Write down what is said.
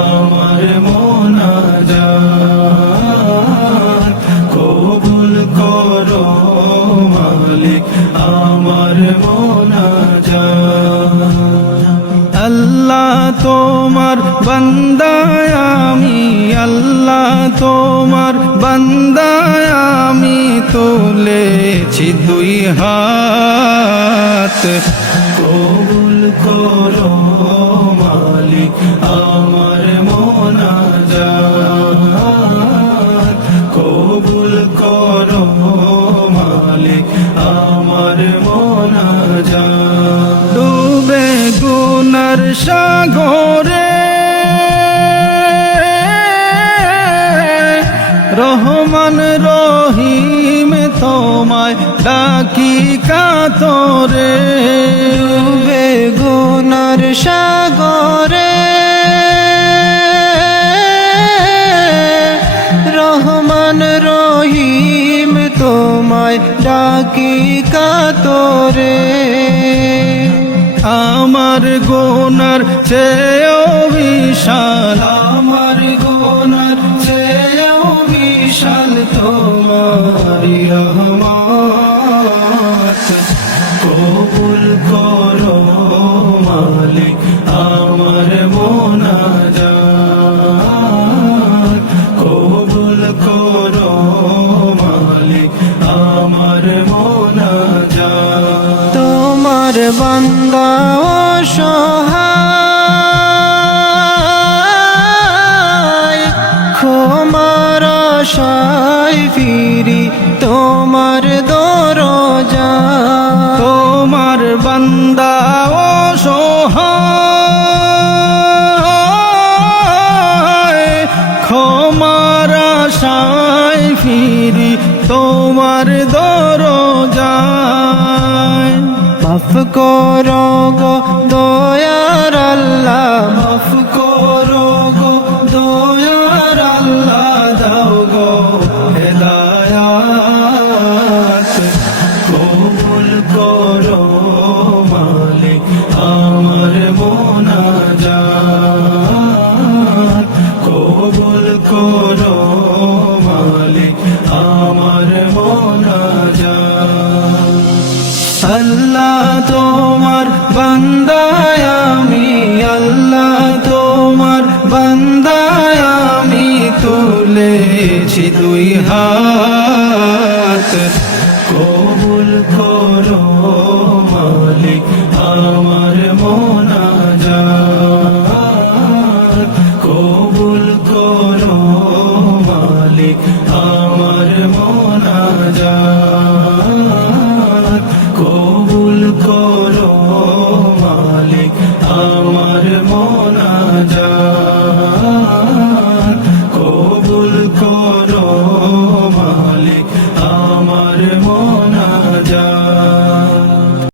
আমার মোনাজাত কবুল করো মালিক আমার মোনাজাত। আল্লাহ তোমার বান্দায় আমি, আল্লাহ তোমার বান্দায় আমি তুলেছি দুই হাত, কবুল করো মালিক আমার মোনাজাত কবুল করো মালিক আমার মোনাজাত। ডুবে গুনার সাগরে রহমান রহিম তোমায় ডাকি কাতরে, ডুবে গুনার সাগরে রহমান রহিম তোমায় ডাকি কাতরে। আমার গুনার চেয়েও বিশাল, আমার গুনার চেয়েও বিশাল তোমারি রহমত, কবুল করো মালিক আমার মোনাজাত কবুল করো মালিক আমার মোনাজাত। তোমার বান্দা অসহায় ক্ষমার আশায় ফিরি তোমার দরজায়। তোমার বান্দা অসহায় ক্ষমার আশায় ফিরি তোমার দরজায়। মাফ করো গো দয়ার আল্লাহ, মাফ করো গো দয়ার আল্লাহ, দাও গো হেদায়াত কবুল করো মালিক আমার মোনাজাত কবুল করো মালিক আমার মোনাজাত। আল্লাহ তোমার বান্দায় আমি, আল্লাহ তোমার বান্দায় আমি তুলেছি দুই হাত, কবুল করো মালিক আমার মোনাজাত কবুল করো মালিক আমার মোনাজাত কবুল করো মালিক আমার মোনাজাত।